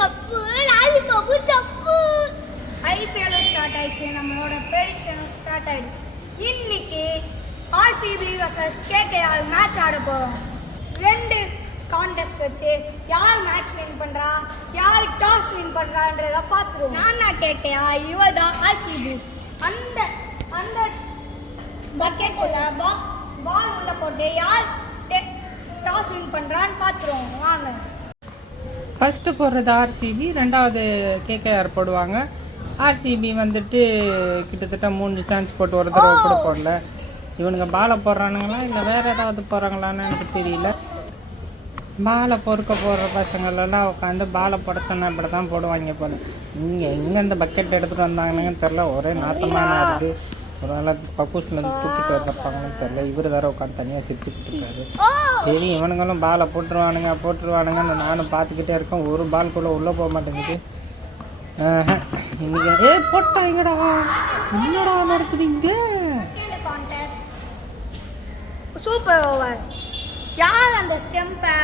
Cup lollipop சப்பு. IPL start ஆயிடுச்சு. நம்மளோட ப்ரெடிக்ஷன் ஸ்டார்ட் ஆயிடுச்சு. இன்னைக்கு ஆர்சிபி vs கேகேஆர் மேட்ச் ஆட போறோம். 2 கான்டெஸ்ட் வச்சு யார் மேட்ச் வின் பண்றா, யார் டாஸ் வின் பண்றான்றத பாத்துருவோம். நான் தான் கேகேஆர், இவர் தான் ஆர்சிபி. அந்த அந்த பக்கெட் உள்ள பால் உள்ள போட்டு யார் டாஸ் வின் பண்றான்னு பாத்துருவோம். வாங்க. ஃபஸ்ட்டு போடுறது ஆர்சிபி, ரெண்டாவது கேகேஆர் போடுவாங்க. ஆர்சிபி வந்துட்டு கிட்டத்தட்ட 3 சான்ஸ் போட்டு ஒரு தடவை கூட போடல. இவனுங்க பாலை போடுறானுங்களா இல்லை வேறு ஏதாவது போடுறாங்களான்னு எனக்கு தெரியல. பாலை பொறுக்க போடுற பசங்களெல்லாம் உட்காந்து பாலை போடச்சோன்னா இப்படி தான் போடுவாங்க போல. எங்கே இந்த பக்கெட் எடுத்துகிட்டு வந்தாங்கன்னு தெரில. ஒரே நாத்தமான இருக்குது. ஒரு வேளை பக்கூஸ்லேருந்து தூக்கிட்டு வந்திருப்பாங்கன்னு தெரில. இவர் வேறு உட்காந்து தனியாக சிரிச்சுக்கிட்டு இருக்காரு. சரி இவனுங்களும் பாலை போட்டுருவானுங்கன்னு நானும் பார்த்துக்கிட்டே இருக்கேன். ஒரு பால் கூட உள்ளே போக மாட்டேங்குது. இன்னைக்கு போட்டாங்கடா, என்னடா நடக்குதுங்க? Super over. யார் அந்த ஸ்டெம்பை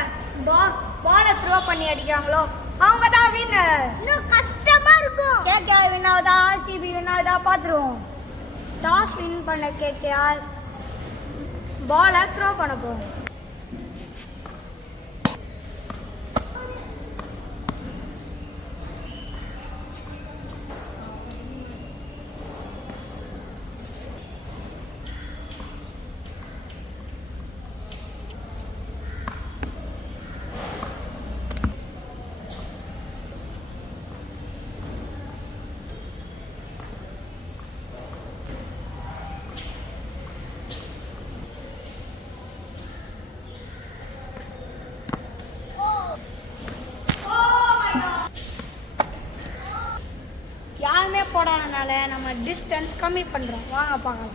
பாலை த்ரோ பண்ணி அடிக்கிறாங்களோ அவங்க தான் வின்னர். இன்னும் கஷ்டமா இருக்கும். கேகேஆர் வின் ஆகுதா ஆர்சிபி வின் ஆகுதா பார்த்துருவோம். டாஸ் வின் பண்ண கேகேஆர் பாலை த்ரோ பண்ண போகும். யாருமே போடாதனால நம்ம டிஸ்டன்ஸ் கம்மி பண்ணுறோம். வாங்க பார்க்கலாம்.